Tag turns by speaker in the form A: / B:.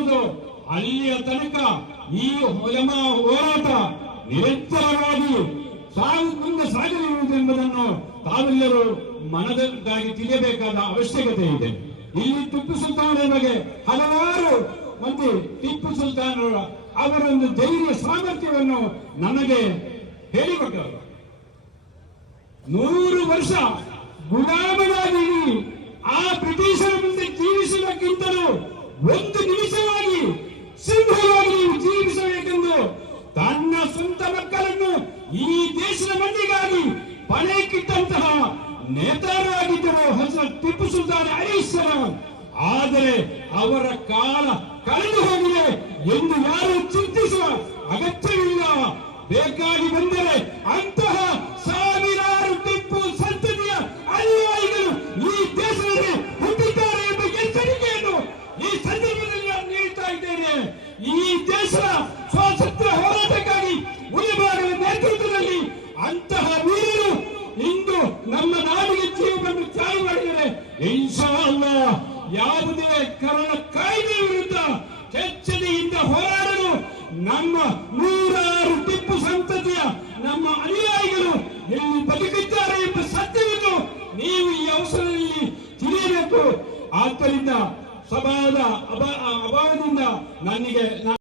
A: ಮುಟ್ಟಿಸುವುದು ಅಲ್ಲಿಯ ತನಕ ಈ ಹೊಲಮ ಹೋರಾಟ ನಿರಂತರವಾಗಿ ಮುಂದೆ ಸಾಗಲಿರುವುದು ಎಂಬುದನ್ನು ತಾವೆಲ್ಲರೂ ಮನದಾಗಿ ತಿಳಿಯಬೇಕಾದ ಅವಶ್ಯಕತೆ ಇದೆ. ಇಲ್ಲಿ ಟಿಪ್ಪು ಸುಲ್ತಾನರ ಬಗ್ಗೆ ಹಲವಾರು ಮಂದಿ ಟಿಪ್ಪು ಸುಲ್ತಾನರ ಅವರೊಂದು ಧೈರ್ಯ ಸಾಮರ್ಥ್ಯವನ್ನು ನಮಗೆ ಹೇಳಿಕೊಟ್ಟರು. ನೂರು ವರ್ಷ ಗುಲಾಮನಾಗಿ ಆ ಬ್ರಿಟಿಷರ ಮುಂದೆ ಜೀವಿಸುವುದಕ್ಕಿಂತಲೂ ಒಂದು ಈ ದೇಶದ ಮಂದಿಗಾಗಿ ಪಣಕ್ಕಿಟ್ಟಂತಹ ನೇತಾರರಾಗಿದ್ದರು ಹಜರತ್ ಟಿಪ್ಪು ಸುಲ್ತಾನ್ ಹರೀಶ್ವರ ಆದರೆ ಅವರ ಕಾಲ ಕಳೆದು ಹೋಗಿದೆ ಎಂದು ಯಾರು ಚಿಂತಿಸುವ ಅಗತ್ಯವಿಲ್ಲ. ಬೇಕಾಗಿ ಬಂದರೆ ಅಂತಹ ಸಾವಿರಾರು ಟಿಪ್ಪು ಸಂತತಿಯ ಅನುಯಾಯಿಗಳು ಈ ದೇಶದಲ್ಲಿ ಹುಟ್ಟಿದ್ದಾರೆ ಎಂಬ ಎಚ್ಚರಿಕೆಯನ್ನು ಈ ಸಂದರ್ಭದಲ್ಲಿ ನಾನು ನೀಡ್ತಾ ಇದ್ದೇನೆ. ಈ ದೇಶದ ಯಾವುದೇ ಕಾರಣ ಕಾಯ್ದೆ ವಿರುದ್ಧ ಎಚ್ಚರಿಕೆಯಿಂದ ಹೋರಾಡಲು ನಮ್ಮ ನೂರಾರು ಟಿಪ್ಪು ಸಂತತಿಯ ನಮ್ಮ ಅನುಯಾಯಿಗಳು ಎಲ್ಲಿ ಬದುಕಿದ್ದಾರೆ ಎಂಬ ಸತ್ಯವನ್ನು ನೀವು ಈ ಅವಸರದಲ್ಲಿ ತಿಳಿಯಬೇಕು. ಆದ್ದರಿಂದ ಸಭಾದ ಅಭಾ ಅಭಾವದಿಂದ ನನಗೆ